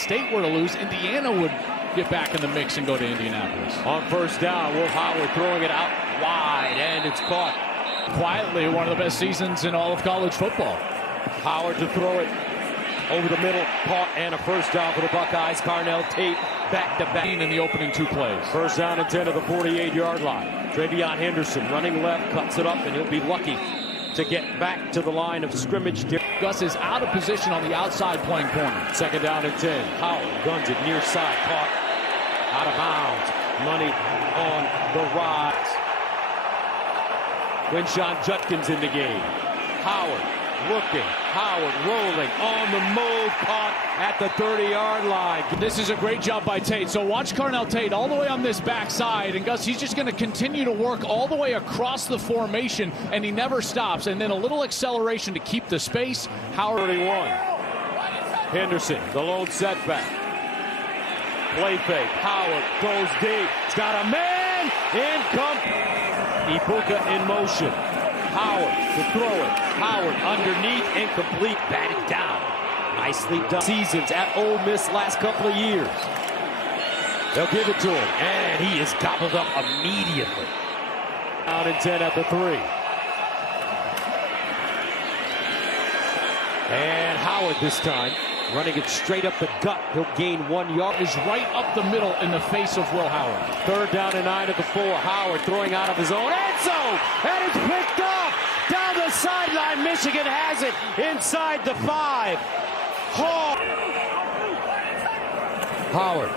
State were to lose, Indiana would get back in the mix and go to Indianapolis. On first down, Will Howard throwing it out wide, and it's caught. Quietly, one of the best seasons in all of college football. Howard to throw it over the middle, caught, and a first down for the Buckeyes. Carnell Tate back-to-back In the opening 2 plays. First down and 10 at the 48-yard line. Travion Henderson running left, cuts it up, and he'll be lucky to get back to the line of scrimmage. Gus is out of position on the outside playing corner. Second down and 10. Howard guns it near side, caught out of bounds. Money on the rise. Quinshon Judkins in the game. Howard looking, Howard rolling, on the move, caught at the 30-yard line. This is a great job by Tate. So watch Carnell Tate all the way on this backside, and Gus, he's just going to continue to work all the way across the formation, and he never stops. And then a little acceleration to keep the space. Howard 31. Henderson, the lone setback. Play fake. Howard goes deep. He's got a man. Incomplete. Ibuka in motion. Howard to throw it. Howard underneath, incomplete, batted down. Nicely done. Seasons at Ole Miss last couple of years. They'll give it to him, and he is gobbled up immediately. Down and 10 at the 3. And Howard this time, running it straight up the gut. He'll gain 1 yard. is right up the middle in the face of Will Howard. Third down and 9 at the 4. Howard throwing out of his own end zone, and it's picked up down the sideline. Michigan has it inside the 5. Howard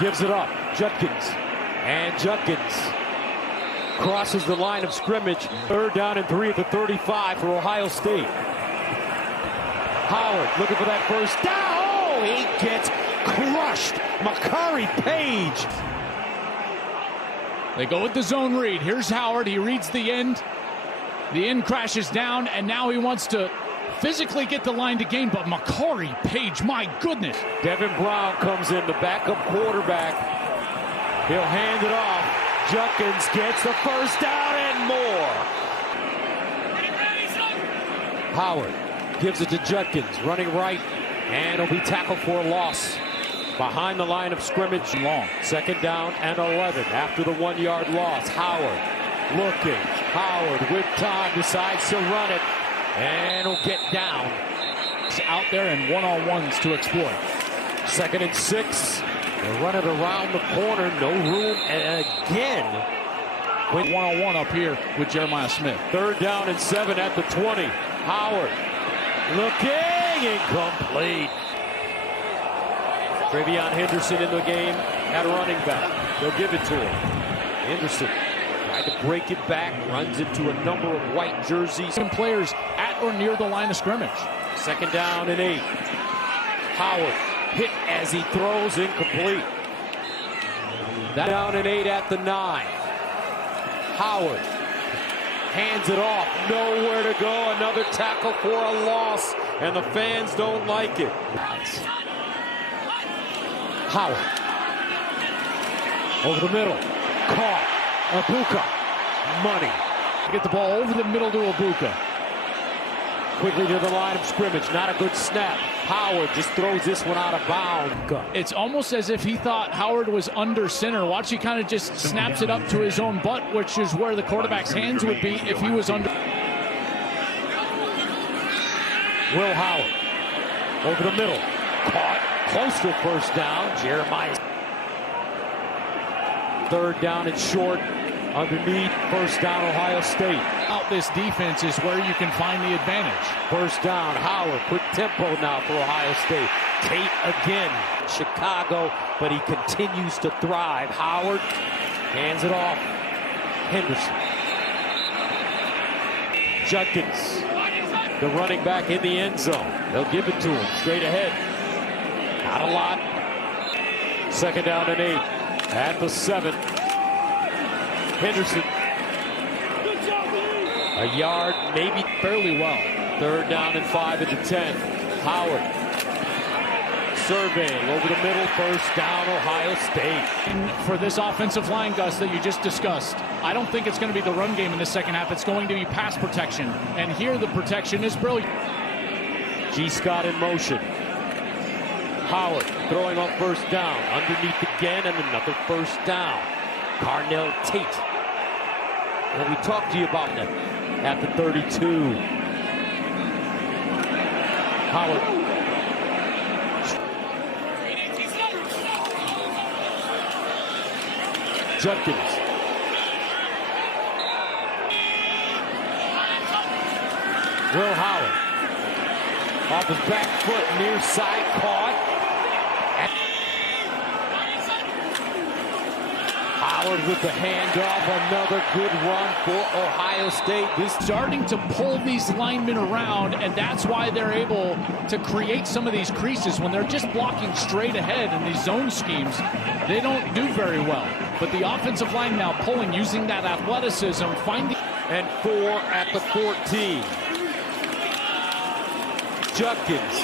gives it up. Judkins, and Judkins crosses the line of scrimmage. Third down and 3 at the 35 for Ohio State. Howard looking for that first down. Oh, he gets crushed. Makari Page. They go with the zone read. Here's Howard. He reads the end. The end crashes down, and now he wants to physically get the line to gain, but Makari Page, my goodness. Devin Brown comes in, the backup quarterback. He'll hand it off. Judkins gets the first down and more. Howard gives it to Judkins, running right, and he'll be tackled for a loss. Behind the line of scrimmage. Long. Second down and 11 after the 1 yard loss. Howard looking. Howard with time decides to run it, and he'll get down. He's out there in one-on-ones to exploit. Second and 6. They run it around the corner. No room. And again, With one-on-one up here with Jeremiah Smith. Third down and 7 at the 20. Howard looking, incomplete. Travion Henderson in the game at running back. They'll give it to him. Henderson tried to break it back, runs into a number of white jerseys. Some players at or near the line of scrimmage. Second down and 8. Howard hit as he throws, incomplete. Down and 8 at the 9. Howard hands it off, nowhere to go. Another tackle for a loss, and the fans don't like it. Howard over the middle, caught. Ibuka, money. Get the ball over the middle to Ibuka. Quickly to the line of scrimmage, not a good snap. Howard just throws this one out of bounds. It's almost as if he thought Howard was under center. Watch, he kind of just snaps it up to his own butt, which is where the quarterback's hands would be if he was under. Will Howard over the middle, caught, close to first down. Jeremiah. Third down and short, underneath, first down Ohio State. Out this defense is where you can find the advantage. First down, Howard, quick tempo now for Ohio State. Tate again, Chicago, but he continues to thrive. Howard hands it off. Henderson. Judkins, the running back in the end zone. They'll give it to him straight ahead. Not a lot. Second down and 8 at the 7. Henderson. A yard, maybe Fairly well. Third down and 5 at the 10. Howard surveying over the middle, first down, Ohio State. For this offensive line, Gus, that you just discussed, I don't think it's going to be the run game in the second half. It's going to be pass protection. And here the protection is brilliant. G. Scott in motion. Howard throwing on first down. Underneath again and another first down. Carnell Tate. And we talked to you about that at the 32. Howard. Judkins. Will Howard. Off his back foot, near side, caught. Howard with the handoff, another good run for Ohio State. This starting to pull these linemen around, and that's why they're able to create some of these creases. When they're just blocking straight ahead in these zone schemes, they don't do very well. But the offensive line now pulling, using that athleticism, finding... And 4 at the 14. Judkins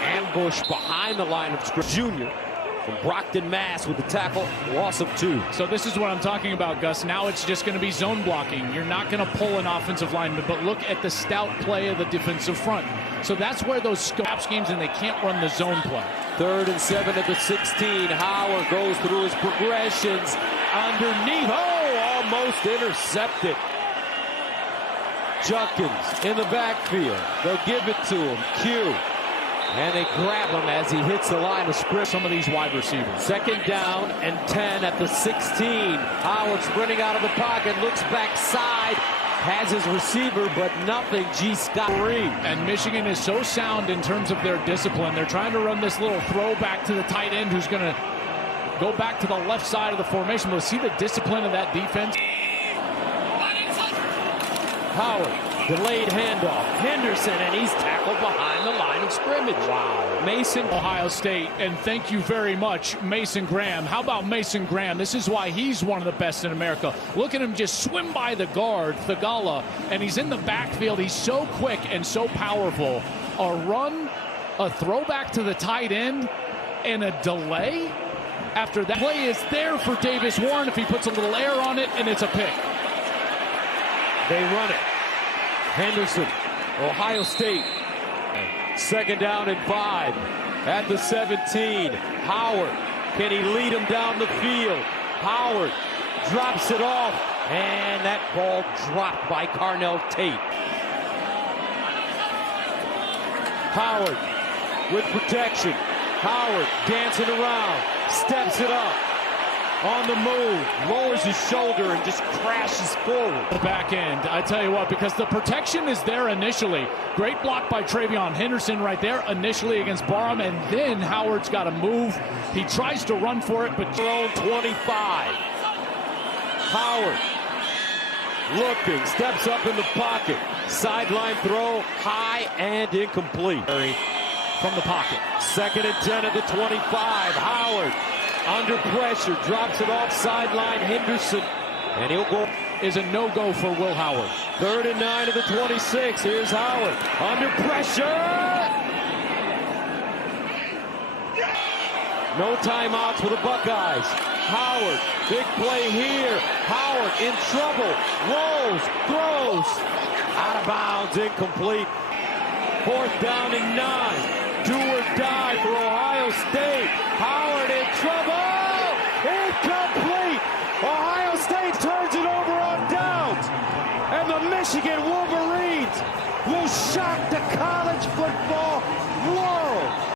ambushed behind the line of scrimmage. Junior from Brockton, Mass. with the tackle, loss of 2. So this is what I'm talking about, Gus. Now it's just going to be zone blocking. You're not going to pull an offensive lineman, but look at the stout play of the defensive front. So that's where those scrap schemes, and they can't run the zone play. 3rd and 7 at the 16. Howard goes through his progressions. Underneath, almost intercepted. Judkins in the backfield. They'll give it to him. Q. And they grab him as he hits the line of scrimmage. Some of these wide receivers. 2nd down and 10 at the 16. Howard sprinting out of the pocket, looks backside, has his receiver, but nothing. G. Scott Reed. And Michigan is so sound in terms of their discipline. They're trying to run this little throwback to the tight end who's going to go back to the left side of the formation. We'll see the discipline of that defense. Howard, delayed handoff. Henderson, and he's tackled behind the line of scrimmage. Wow. Mason. Ohio State, and thank you very much, Mason Graham. How about Mason Graham? This is why he's one of the best in America. Look at him just swim by the guard, Thagala, and he's in the backfield. He's so quick and so powerful. A run, a throwback to the tight end, and a delay. After that play is there for Davis Warren if he puts a little air on it, and it's a pick. They run it. Henderson, Ohio State. 2nd down and 5 at the 17. Howard, can he lead him down the field? Howard drops it off, and that ball dropped by Carnell Tate. Howard with protection. Howard dancing around, steps it up. On the move, lowers his shoulder and just crashes forward. The back end, I tell you what, because the protection is there initially. Great block by Travion Henderson right there initially against Barham, and then Howard's got to move. He tries to run for it, but thrown 25. Howard looking, steps up in the pocket. Sideline throw, high and incomplete. From the pocket. 2nd and 10 at the 25. Howard under pressure, drops it off sideline. Henderson, and he'll go. Is a no-go for Will Howard. 3rd and 9 of the 26. Here's Howard under pressure. No timeouts for the Buckeyes. Howard, big play here. Howard in trouble. Rolls, throws. Out of bounds, incomplete. 4th down and 9. Do or die for Ohio State. Howard in trouble. Incomplete. Ohio State turns it over on downs. And the Michigan Wolverines will shock the college football world.